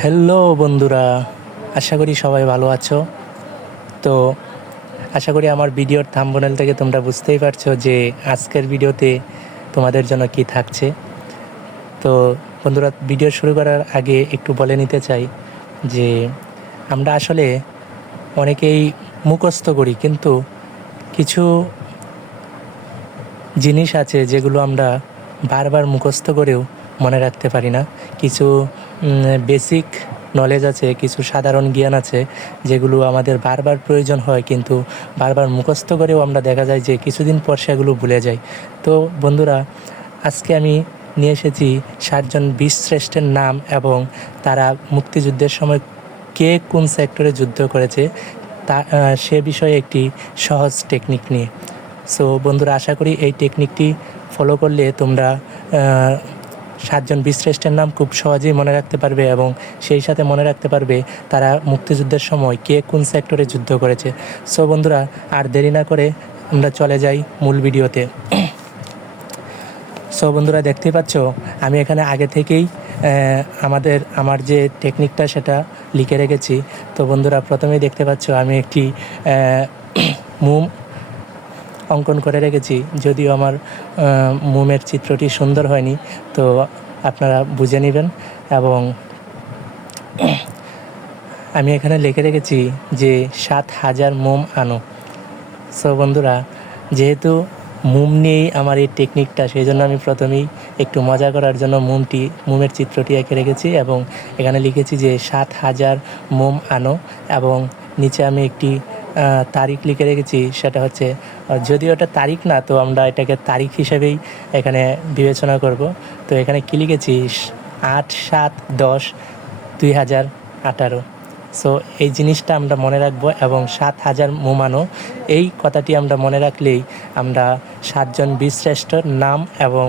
Hello বন্ধুরা। আশা করি সবাই ভালো আছো। তো আশা করি আমার ভিডিওর থাম্বনেল থেকে তোমরা বুঝতেই পারছ যে আজকের ভিডিওতে তোমাদের জন্য কি থাকছে। তো বন্ধুরা, ভিডিও শুরু করার আগে একটু বলে নিতে চাই যে আমরা আসলে অনেকেই মুখস্থ করি, কিন্তু কিছু জিনিস আছে যেগুলো আমরা বারবার মুখস্থ করেও মনে রাখতে পারি না। কিছু বেসিক নলেজ আছে, কিছু সাধারণ জ্ঞান আছে, যেগুলো আমাদের বারবার প্রয়োজন হয়, কিন্তু বারবার মুখস্থ করেও আমরা দেখা যায় যে কিছুদিন পর সেগুলো ভুলে যাই। তো বন্ধুরা, আজকে আমি নিয়ে এসেছি ষাটজন বীর শ্রেষ্ঠের নাম এবং তারা মুক্তিযুদ্ধের সময় কে কোন সেক্টরে যুদ্ধ করেছে, তা সে বিষয়ে একটি সহজ টেকনিক নিয়ে। সো বন্ধুরা, আশা করি এই টেকনিকটি ফলো করলে তোমরা সাতজন বীরশ্রেষ্ঠের নাম খুব সহজেই মনে রাখতে পারবে এবং সেই সাথে মনে রাখতে পারবে তারা মুক্তিযুদ্ধের সময় কে কোন সেক্টরে যুদ্ধ করেছে। সো বন্ধুরা, আর দেরি না করে আমরা চলে যাই মূল ভিডিওতে। সো বন্ধুরা দেখতেই পাচ্ছ, আমি এখানে আগে থেকেই আমাদের, আমার যে টেকনিকটা সেটা লিখে রেখেছি। তো বন্ধুরা, প্রথমেই দেখতে পাচ্ছ, আমি একটি মুম অঙ্কন করে রেখেছি। যদিও আমার মোমের চিত্রটি সুন্দর হয়নি, তো আপনারা বুঝে নেবেন এবং আমি এখানে লিখে রেখেছি যে সাত হাজার মোম আনো। সো বন্ধুরা, যেহেতু মোম নিয়েই আমার এই টেকনিকটা সেই জন্য আমি প্রথমেই একটু মজা করার জন্য মোমটি, মোমের চিত্রটি এঁকে রেখেছি এবং এখানে লিখেছি যে সাত হাজার মোম আনো এবং নিচে আমি একটি তারিখ লিখে রেখেছি, সেটা হচ্ছে যদিও এটা তারিখ না, তো আমরা এটাকে তারিখ হিসেবেই এখানে বিবেচনা করব। তো এখানে কী লিখেছি? আট সাত দশ দুই হাজার আঠারো। সো এই জিনিসটা আমরা মনে রাখব এবং সাত হাজার মোমানো, এই কথাটি আমরা মনে রাখলেই আমরা সাতজন বীরশ্রেষ্ঠর নাম এবং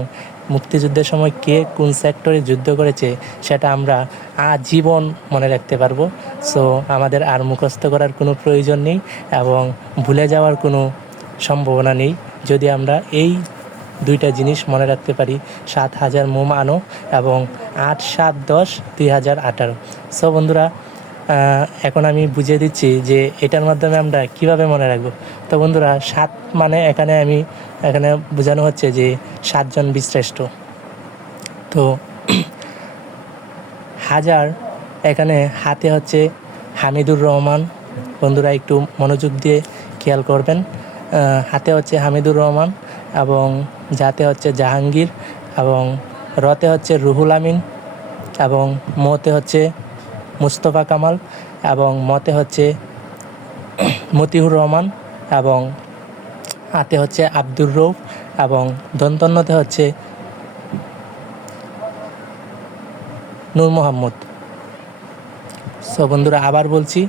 মুক্তিযুদ্ধের সময় কে কোন সেক্টরে যুদ্ধ করেছে, সেটা আমরা আজীবন মনে রাখতে পারব। সো আমাদের আর মুখস্থ করার কোনো প্রয়োজন নেই এবং ভুলে যাওয়ার কোনো সম্ভাবনা নেই। যদি আমরা এই দুইটা জিনিস মনে রাখতে পারি, সাত হাজার মোম আনো এবং আট সাত দশ দুই হাজার আঠারো। সো বন্ধুরা এখন আমি বুঝিয়ে দিচ্ছি যে এটার মাধ্যমে আমরা কীভাবে মনে রাখব। তো বন্ধুরা, সাত মানে এখানে আমি, এখানে বোঝানো হচ্ছে যে সাতজন বিশ্রেষ্ঠ। তো হাজার এখানে হাতে হচ্ছে হামিদুর রহমান। বন্ধুরা, একটু মনোযোগ দিয়ে খেয়াল করবেন। হাতে হচ্ছে হামিদুর রহমান এবং যাতে হচ্ছে জাহাঙ্গীর এবং রতে হচ্ছে রুহুল আমিন এবং মতে হচ্ছে মুস্তফা কামাল এবং মতে হচ্ছে মতিউর রহমান এবং হাতে হচ্ছে আব্দুর রৌফ এবং দন্তন্নতে হচ্ছে নূর মোহাম্মদ। সো বন্ধুরা, আবার বলছি,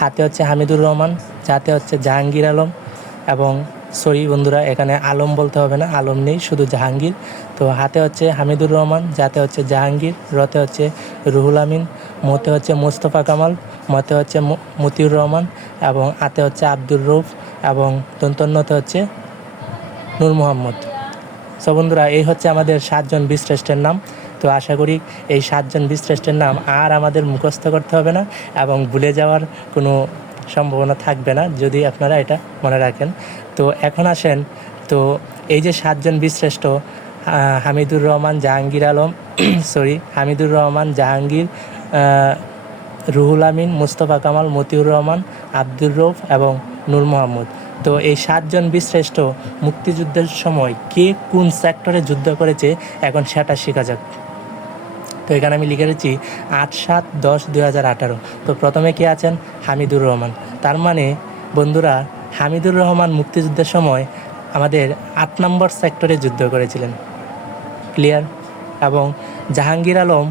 হাতে হচ্ছে হামিদুর রহমান, যাতে হচ্ছে জাহাঙ্গীর আলম এবং সরি বন্ধুরা, এখানে আলম বলতে হবে না, আলম নেই, শুধু জাহাঙ্গীর। তো হাতে হচ্ছে হামিদুর রহমান, যাতে হচ্ছে জাহাঙ্গীর রতে হচ্ছে রুহুল আমিন, মতে হচ্ছে মোস্তফা কামাল, মতে হচ্ছে মতিউর রহমান এবং হাতে হচ্ছে আব্দুর রৌফ এবং দন্তন্নতে হচ্ছে নূর মোহাম্মদ। সো বন্ধুরা, এই হচ্ছে আমাদের সাতজন বীরশ্রেষ্ঠের নাম। তো আশা করি এই সাতজন বীরশ্রেষ্ঠের নাম আর আমাদের মুখস্থ করতে হবে না এবং ভুলে যাওয়ার কোনো সম্ভাবনা থাকবে না যদি আপনারা এটা মনে রাখেন। তো এখন আসেন, তো এই যে সাতজন বিশ্রেষ্ঠ হামিদুর রহমান, জাহাঙ্গীর আলম সরি হামিদুর রহমান, জাহাঙ্গীর রুহুল আমিন, মুস্তফা কামাল, মতিউর রহমান, আব্দুর রৌফ এবং নূর মোহাম্মদ। তো এই সাতজন বিশ্রেষ্ঠ মুক্তিযুদ্ধের সময় কে কোন সেক্টরে যুদ্ধ করেছে, এখন সেটা শেখা যাক। তো এখানে আমি লিখে রেখেছি আট সাত দশ দুই হাজার আঠারো। তো প্রথমে কে আছেন? হামিদুর রহমান। তার মানে বন্ধুরা, হামিদুর রহমান মুক্তিযুদ্ধের সময় আমাদের আট নম্বর সেক্টরে যুদ্ধ করেছিলেন। ক্লিয়ার? এবং জাহাঙ্গীর আলম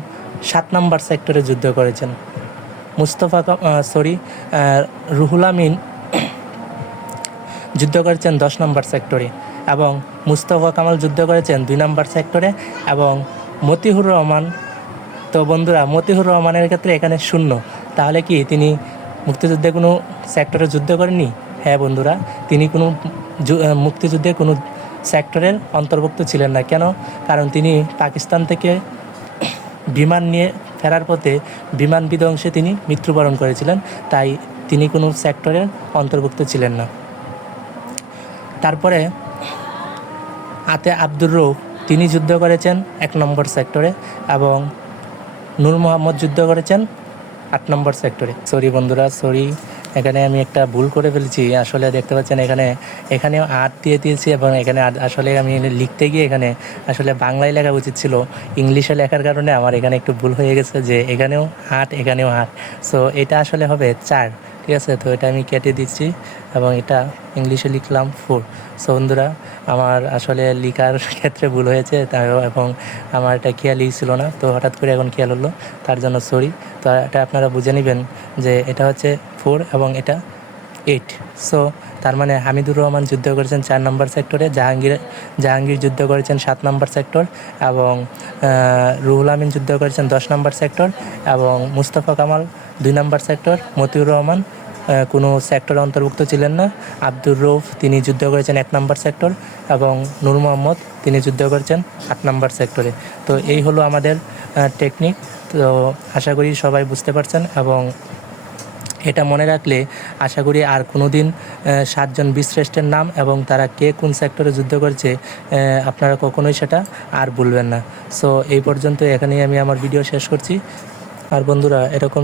সাত নম্বর সেক্টরে যুদ্ধ করেছেন। মুস্তফা সরি রুহুল আমিন যুদ্ধ করেছেন দশ নম্বর সেক্টরে এবং মুস্তফা কামাল যুদ্ধ করেছেন দুই নম্বর সেক্টরে এবং মতিহুর রহমান তো বন্ধুরা মতিহুর রহমানের ক্ষেত্রে এখানে শূন্য। তাহলে কি তিনি মুক্তিযুদ্ধে কোনো সেক্টরে যুদ্ধ করেননি? হ্যাঁ বন্ধুরা, তিনি কোনো মুক্তিযুদ্ধে কোনো সেক্টরের অন্তর্ভুক্ত ছিলেন না। কেন? কারণ তিনি পাকিস্তান থেকে বিমান নিয়ে ফেরার পথে বিমান বিধ্বংসে তিনি মৃত্যুবরণ করেছিলেন, তাই তিনি কোনো সেক্টরের অন্তর্ভুক্ত ছিলেন না। তারপরে আতে আব্দুর রৌফ তিনি যুদ্ধ করেছেন এক নম্বর সেক্টরে এবং নূর মোহাম্মদ যুদ্ধ করেছেন আট নম্বর সেক্টরে সরি বন্ধুরা সরি এখানে আমি একটা ভুল করে ফেলেছি। আসলে দেখতে পাচ্ছেন এখানে এখানেও আট দিয়ে দিয়েছি এবং এখানে আসলে আমি লিখতে গিয়ে এখানে আসলে বাংলায় লেখা উচিত ছিল। ইংলিশে লেখার কারণে আমার এখানে একটু ভুল হয়ে গেছে যে এখানেও আট এখানেও আট। সো এটা আসলে হবে চার। ঠিক আছে? তো এটা আমি কেটে দিচ্ছি এবং এটা ইংলিশে লিখলাম ফোর সো বন্ধুরা, আমার আসলে লিখার ক্ষেত্রে ভুল হয়েছে এবং আমার এটা খেয়ালই ছিল না। তো হঠাৎ করে এখন খেয়াল হলো, তার জন্য সরি তো এটা আপনারা বুঝে নেবেন যে এটা হচ্ছে ফোর এবং এটা এইট সো তার মানে হামিদুর রহমান যুদ্ধ করেছেন চার নম্বর সেক্টরে জাহাঙ্গীর জাহাঙ্গীর যুদ্ধ করেছেন সাত নম্বর সেক্টর এবং রুহুল আমিন যুদ্ধ করেছেন দশ নম্বর সেক্টর এবং মুস্তফা কামাল দুই নম্বর সেক্টর মতিউর রহমান কোনো সেক্টর অন্তর্ভুক্ত ছিলেন না। আব্দুর রৌফ, তিনি যুদ্ধ করেছেন এক নম্বর সেক্টর এবং নূর মোহাম্মদ, তিনি যুদ্ধ করেছেন আট নম্বর সেক্টরে। তো এই হলো আমাদের টেকনিক তো আশা করি সবাই বুঝতে পারছেন এবং এটা মনে রাখলে আশা করি আর কোনো দিন সাতজন বীরশ্রেষ্ঠের নাম এবং তারা কে কোন সেক্টরে যুদ্ধ করছে আপনারা কখনোই সেটা আর ভুলবেন না। সো এই পর্যন্ত এখানেই আমি আমার ভিডিও শেষ করছি। আর বন্ধুরা, এরকম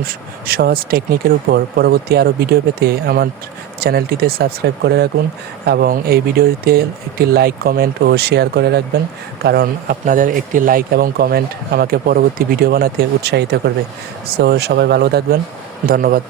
সহজ টেকনিকের উপর পরবর্তী আরও ভিডিও পেতে আমার চ্যানেলটিতে সাবস্ক্রাইব করে রাখুন এবং এই ভিডিওটিতে একটি লাইক কমেন্ট ও শেয়ার করে রাখবেন। কারণ আপনাদের একটি লাইক এবং কমেন্ট আমাকে পরবর্তী ভিডিও বানাতে উৎসাহিত করবে। সো সবাই ভালো থাকবেন। ধন্যবাদ।